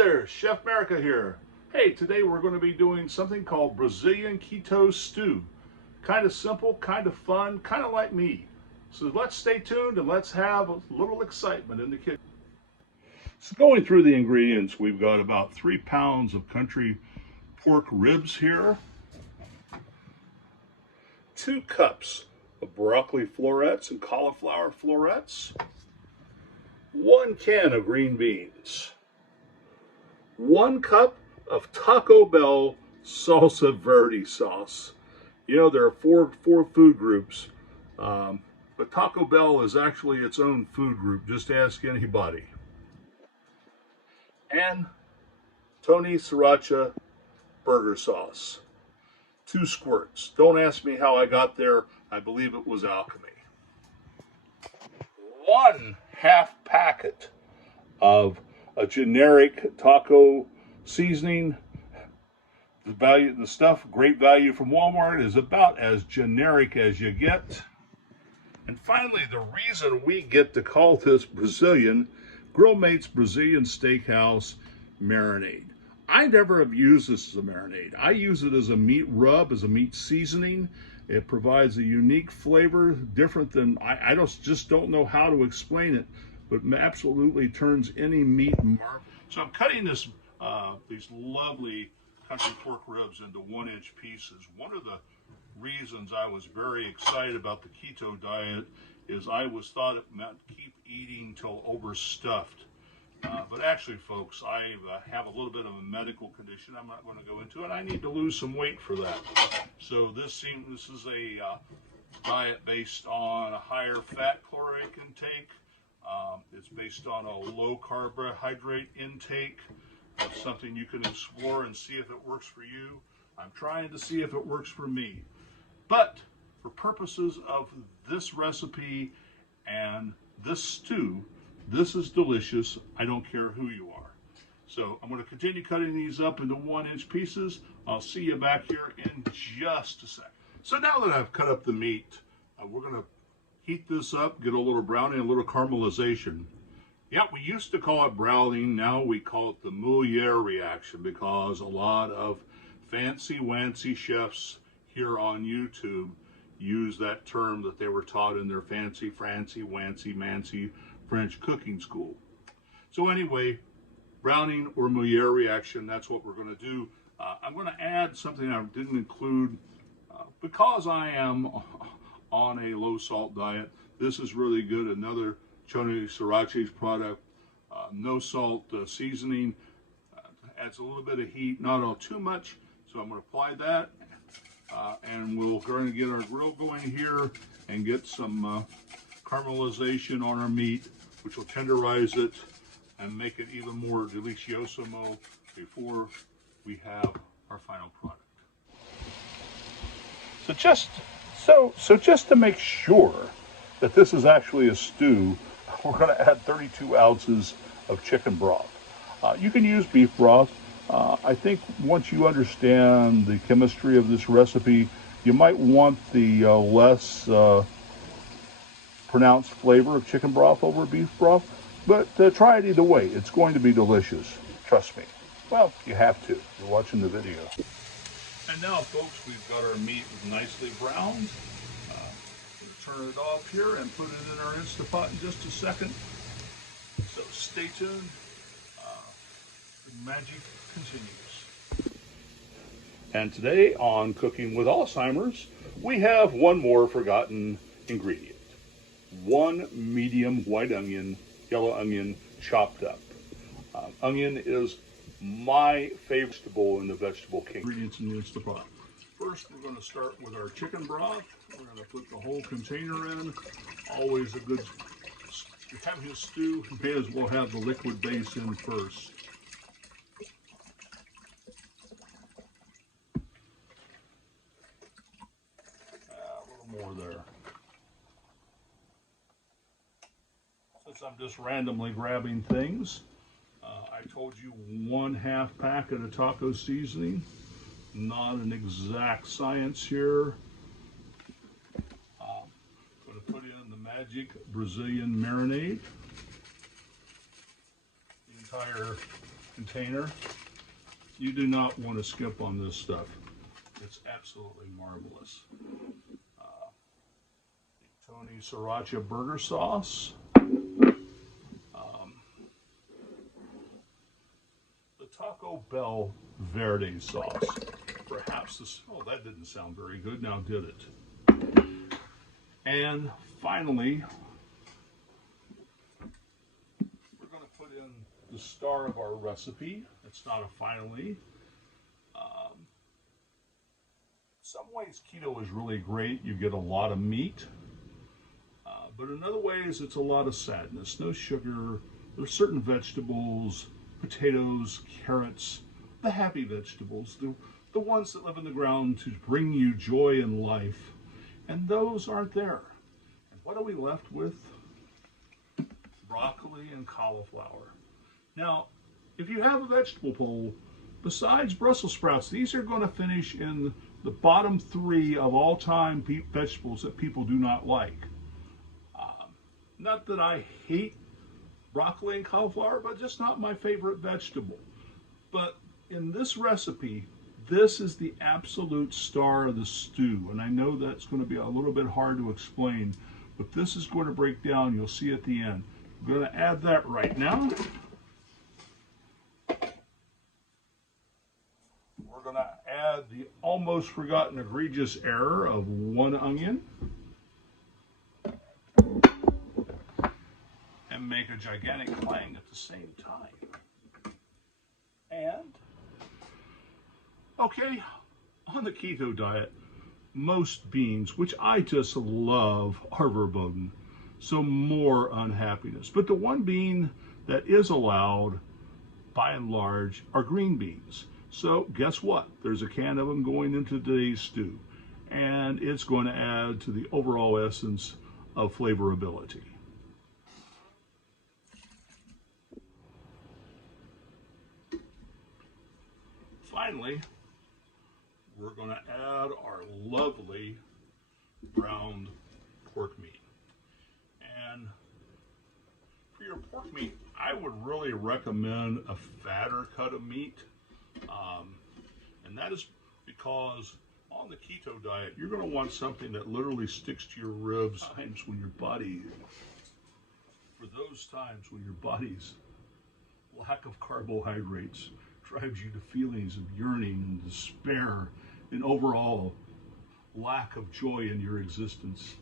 there, Chef America here. Hey, today we're going to be doing something called Brazilian Keto Stew. Kind of simple, kind of fun, kind of like me. So let's stay tuned and let's have a little excitement in the kitchen. So going through the ingredients, we've got about 3 pounds of country pork ribs here, 2 cups of broccoli florets and cauliflower florets, 1 can of green beans, 1 cup of Taco Bell salsa verde sauce. You know, there are four food groups, but Taco Bell is actually its own food group. Just ask anybody. And Tony Sriracha burger sauce, 2 squirts. Don't ask me how I got there. I believe it was alchemy. 1/2 packet of a generic taco seasoning. The stuff, great value from Walmart, is about as generic as you get. And finally, the reason we get to call this Brazilian, Grill Mates Brazilian Steakhouse marinade. I never have used this as a marinade. I use it as a meat rub, as a meat seasoning. It provides a unique flavor, different than, I just don't know how to explain it, but absolutely turns any meat marvelous. So I'm cutting these lovely country pork ribs into 1-inch pieces. One of the reasons I was very excited about the keto diet is I thought it meant keep eating till overstuffed. But actually, folks, I have a little bit of a medical condition I'm not going to go into, and I need to lose some weight for that. So this is a diet based on a higher fat caloric intake. It's based on a low carbohydrate intake. It's something you can explore and see if it works for you. I'm trying to see if it works for me. But for purposes of this recipe and this stew, this is delicious. I don't care who you are. So I'm going to continue cutting these up into 1-inch pieces. I'll see you back here in just a sec. So now that I've cut up the meat, we're going to heat this up, get a little browning, a little caramelization. Yeah, we used to call it browning. Now we call it the Maillard reaction because a lot of fancy-wancy chefs here on YouTube use that term that they were taught in their fancy, wancy, mancy French cooking school. So anyway, browning or Maillard reaction, that's what we're going to do. I'm going to add something I didn't include because I am on a low salt diet. This is really good. Another Tony Sriracha's product, no salt seasoning, adds a little bit of heat, not all too much. So I'm going to apply that, and we're going to get our grill going here and get some caramelization on our meat, which will tenderize it and make it even more deliciosimo before we have our final product. So just to make sure that this is actually a stew, we're going to add 32 ounces of chicken broth. You can use beef broth. I think once you understand the chemistry of this recipe, you might want the less pronounced flavor of chicken broth over beef broth, but try it either way. It's going to be delicious. Trust me. Well, you have to. You're watching the video. And now, folks, we've got our meat nicely browned. We'll turn it off here and put it in our Instapot in just a second. So stay tuned. The magic continues. And today on Cooking with Alzheimer's, we have one more forgotten ingredient. 1 medium white onion, yellow onion, chopped up. Onion is my favorite vegetable in the vegetable kingdom. Ingredients in the Instapot. First, we're going to start with our chicken broth. We're going to put the whole container in. Always a good, if you're having a stew, you may as well have the liquid base in first. A little more there. Since I'm just randomly grabbing things, I told you 1/2 packet of taco seasoning. Not an exact science here. I'm going to put in the magic Brazilian marinade. The entire container. You do not want to skip on this stuff. It's absolutely marvelous. Tony Sriracha burger sauce. The Taco Bell Verde sauce. Perhaps this, oh, that didn't sound very good, now did it? And finally, we're going to put in the star of our recipe. It's not a finally. Some ways keto is really great. You get a lot of meat. But in other ways, it's a lot of sadness. No sugar. There's certain vegetables, potatoes, carrots, the happy vegetables, the ones that live in the ground to bring you joy in life. And those aren't there. And what are we left with? Broccoli and cauliflower. Now, if you have a vegetable bowl, besides Brussels sprouts, these are going to finish in the bottom 3 of all-time vegetables that people do not like. Not that I hate broccoli and cauliflower, but just not my favorite vegetable. But in this recipe, this is the absolute star of the stew. And I know that's going to be a little bit hard to explain, but this is going to break down. You'll see at the end. I'm going to add that right now. We're going to add the almost forgotten egregious error of 1 onion. And make a gigantic clang at the same time. And, okay, on the keto diet, most beans, which I just love, are verboten. So more unhappiness. But the one bean that is allowed, by and large, are green beans. So guess what? There's a can of them going into today's stew. And it's going to add to the overall essence of flavorability. Finally, we're going to add our lovely browned pork meat. And for your pork meat, I would really recommend a fatter cut of meat. And that is because on the keto diet, you're going to want something that literally sticks to your ribs. Times when your body, for those times when your body's lack of carbohydrates drives you to feelings of yearning and despair and overall lack of joy in your existence,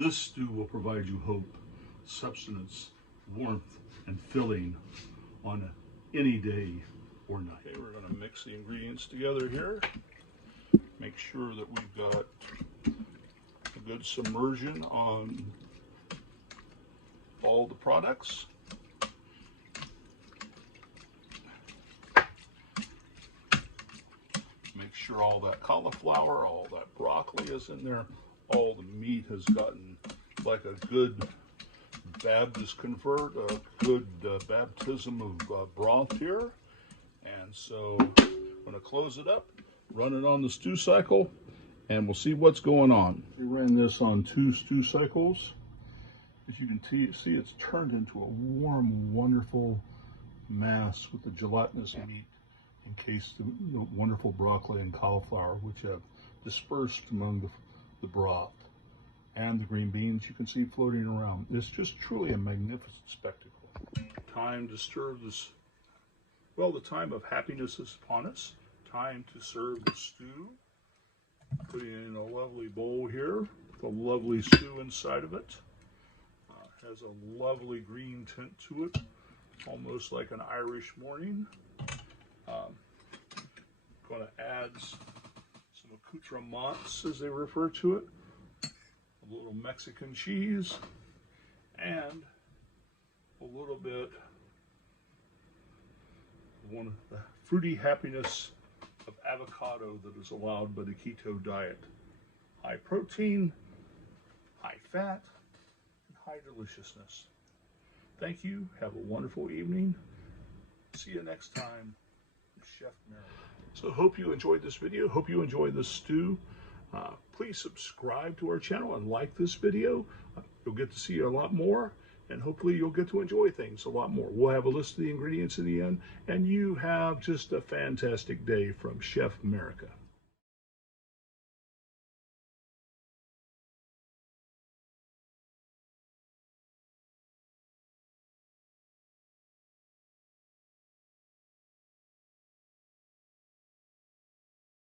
this stew will provide you hope, substance, warmth, and filling on any day or night. Okay, we're going to mix the ingredients together here. Make sure that we've got a good submersion on all the products. Make sure all that cauliflower, all that broccoli is in there. All the meat has gotten like a good Baptist convert, a good baptism of broth here. And so I'm going to close it up, run it on the stew cycle, and we'll see what's going on. We ran this on 2 stew cycles. As you can see, it's turned into a warm, wonderful mass with the gelatinous meat encased in the wonderful broccoli and cauliflower, which have dispersed among the broth. And the green beans you can see floating around. It's just truly a magnificent spectacle. Time to serve this. Well, the time of happiness is upon us. Time to serve the stew. Putting it in a lovely bowl here with a lovely stew inside of it. Has a lovely green tint to it, almost like an Irish morning. Going to add some accoutrements, as they refer to it. A little Mexican cheese and a little bit of the fruity happiness of avocado that is allowed by the keto diet. High protein, high fat, and high deliciousness. Thank you. Have a wonderful evening. See you next time, Chef Mary. So hope you enjoyed this video. Hope you enjoyed this stew. Please subscribe to our channel and like this video. You'll get to see a lot more. and hopefully you'll get to enjoy things a lot more. We'll have a list of the ingredients in the end, and you have just a fantastic day from Chef America.